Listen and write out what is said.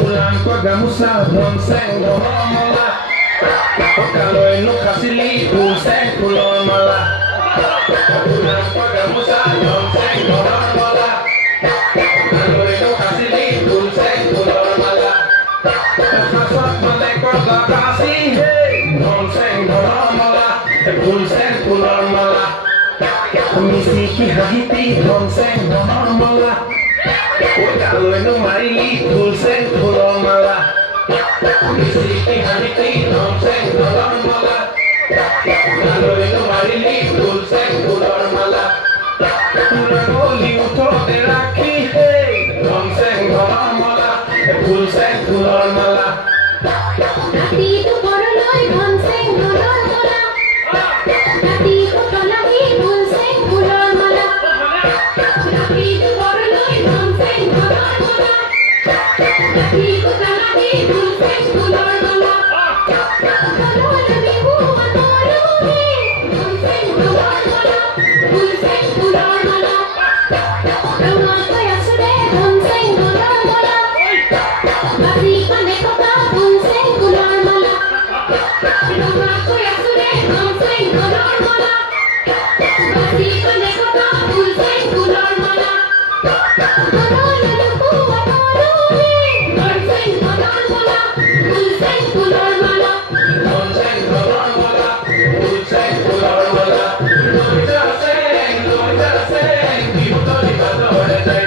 Pulang pagamusa bonseng dolor mala. Kalau eno kasili bonseng kulon mala. Pulang pagamusa bonseng dolor mala. Kalau eno kasili bonseng kulon mala. Kasat malekor bakasi bonseng dolor mala. Bonseng kulon mala. Misi ki hagiti bonseng dolor mala. Kalau eno marili bonseng kulon mala. Misi ki hagiti bonseng dolor mala. Kalau eno marili bonseng kulon mala. Kurangoli utro de laki bonseng dolor mala. Bonseng kulon mala. Tapi itu koroloi bonseng dolor mala. Tapi itu tolaki bonseng kulon mala. Tapi itu koroloi bonseng dolor mala. Tapi itu tolaki bonseng kulon mala. Kalau lebih kuat koroloi bonseng dolor mala. Bonseng kulon mala. Rumah kaya sudah bonseng dolor mala. Tapi pandai kota bonseng kulon mala. Rumah kaya sudah bonseng dolor mala. Tapi pandai kota bonseng kulon mala. Kalau lebih kuat koroloi bonseng dolor mala. Bonseng kulon mala. Bonseng dolor mala. Bonseng kulon mala. Noi teraseng, ibu to di badore dai.